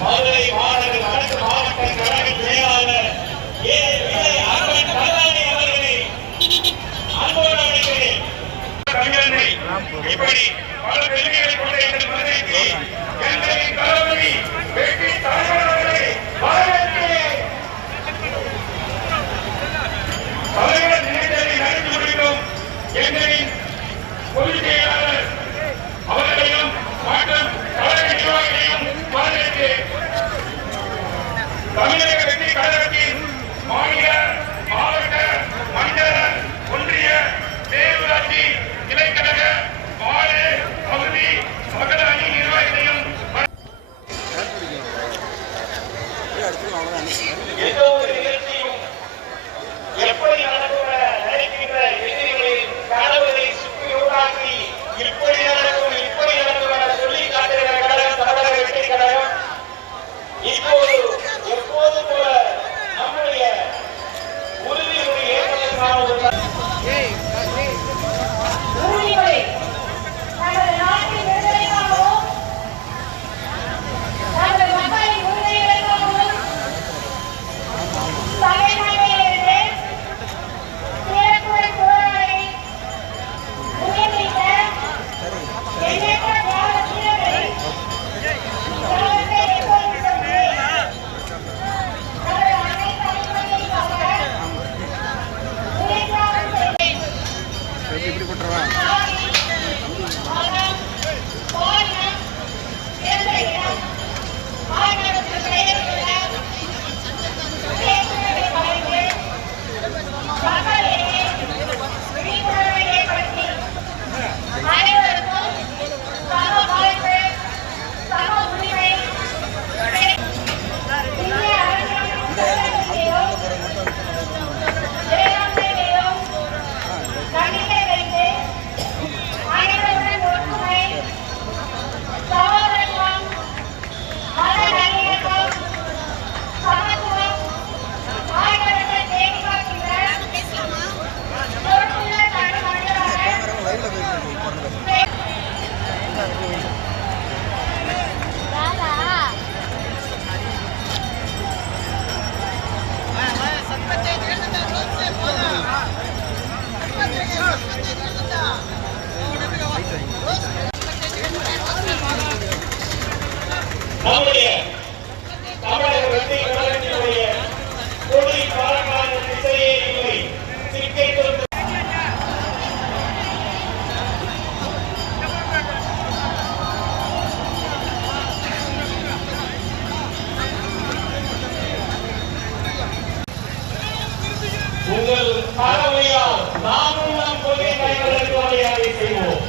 மதுரை மாநகர வடக்கு மாவட்ட கழக செயலாளர் அவர்களை அன்போடு அழைக்கிறேன். இப்படி பல பெருமைகளை கொண்ட எங்கள் மதுரைக்கு எங்களின் தளபதி வெற்றி தலைவர்களை வரவேற்கிறேன். தலைவர் நினைத்ததை நடத்தி முடிக்கும் எங்களின் பொதுச் செயலாளர் அவர்களையும் மற்றும் கழக நிர்வாகிகளையும் வரவேற்கிறேன். தமிழக வெற்றி கழகத்தின் மாநில, மாவட்ட, மண்டல, ஒன்றிய, பேரூராட்சி, கிளைக்கழக, வார்டு, பகுதி, மகள அணி நிர்வாகிகளையும் எந்த ஒரு நிகழ்ச்சியும் எப்படி நடக்கும் நினைக்கின்ற எதிரிகளின் கனவுகளை சுற்றி உருவாக்கி இப்படி நடக்கும் இப்படி நடக்கும் என சொல்லி காட்டுகிற கழகம் தமிழக வெற்றி கழகம். இப்போது எப்போது போல நம்முடைய உறுதியுடைய ஏற்பதற்கான ஒரு நம்முடைய தமிழக வெற்றி கழகத்தினுடைய கொடி பாரமான திசையே இல்லை சிக்கை தொட்டு உங்கள் பரவையால் நாமும் நம் கொள்கை தலைவர்களுக்கு மரியாதை செய்வோம்.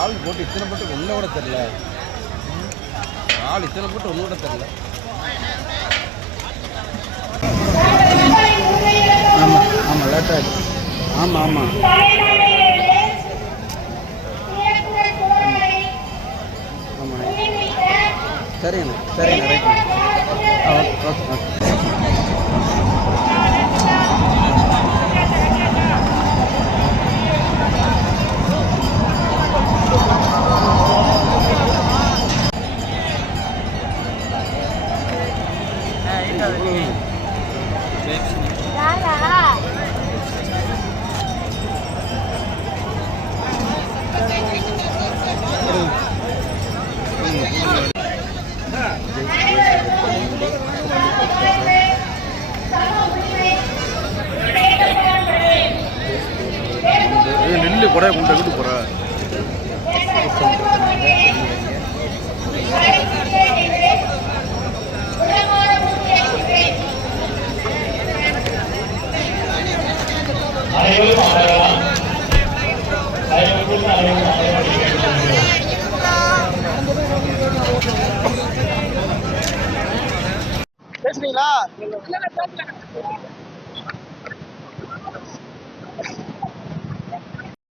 ஆள் போட்டு இத்தனை போட்டு ஒன்றை கூட தெரில, ஆள் இத்தனை போட்டு ஒன்று கூட தெரில. ஆமாம் ஆமாம் லேட்டாக ஆமாம் ஆமாம் ஆமாம் சரிங்கண்ணா சரிங்கண்ணா ரைட்டுண்ணா. Okay okay okay. போகிறேன் உங்கள்கிட்ட கூட்டு போகிறேன். பேசுறீங்களா?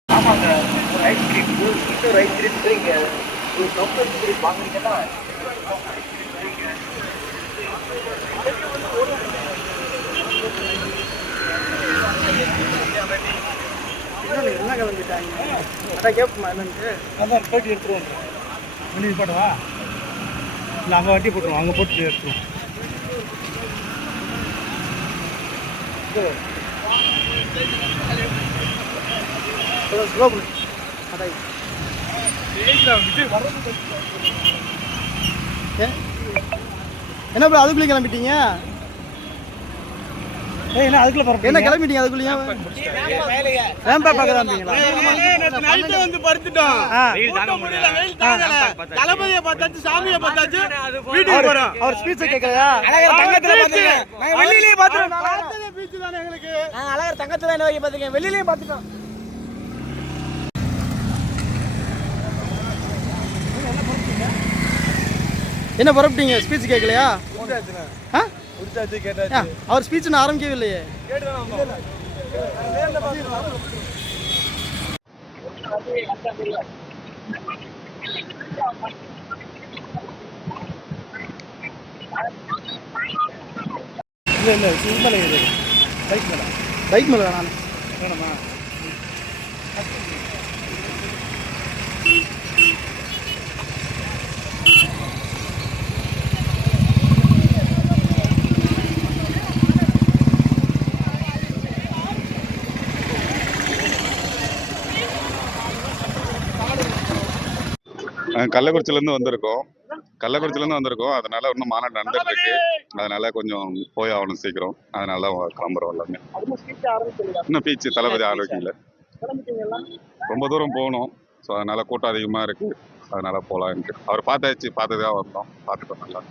ஆமாங்க, ஒரு ஐஸ்கிரீம் ஒரு ஐஸ்கிரீம் சரிங்க. ஒரு கப் ஐஸ்கிரீம் வாங்குறீங்கன்னா என்ன கிளம்பிட்டாங்க? அதான் கேட்போமா என்னன்ட்டு. அதான் போட்டு எடுத்துருவோம். வண்டி போட்டவா இல்லை அங்கே வண்டி போட்டுருவோம், அங்கே போட்டு எடுத்துருவோம். என்ன ப்ரோ அதுக்குள்ளே கிளம்பிட்டீங்க? என்ன அதுக்குள்ள என்ன கிளம்பிட்டீங்க? அதுக்குள்ளேயே ரேம்பா பார்க்க வந்தீங்களா? நைட்டு வந்து படுத்துட்டோம். தளபதியை பார்த்தாச்சு, சாமியை பார்த்தாச்சு, வீட்டுக்கு போறோம். அவர் ஸ்பீச்சை கேட்கலையா? தங்கத்துல பாத்துட்டோம். வெளியிலேயே பாத்துட்டோம். பீச் தானே எங்களுக்கு. அழகர் தங்கத்துல என்ன வைக்க பாத்துக்கேன், வெளியிலேயே பாத்துட்டோம். என்ன புறப்பட்டீங்க? ஸ்பீச் கேட்கலையா? அவர் ஸ்பீச் நான் ஆரம்பிக்கவே இல்லையே. இல்லை பைக் மேலே நான் வேணுமா? கள்ளக்குறிச்சியிலேருந்து வந்திருக்கோம். அதனால இன்னும் மாநாடு நடந்துட்டு இருக்கு. அதனால கொஞ்சம் போய் ஆகணும் சீக்கிரம். அதனால கிளம்புறோம் எல்லாமே. இன்னும் பீச்சு தளபதி ஆரோக்கியம் ரொம்ப தூரம் போகணும். ஸோ அதனால கூட்டம் அதிகமாக இருக்கு. அதனால போகலான்ட்டு அவர் பார்த்ததுக்காக வந்தோம். பார்த்துட்டோம் நல்லா.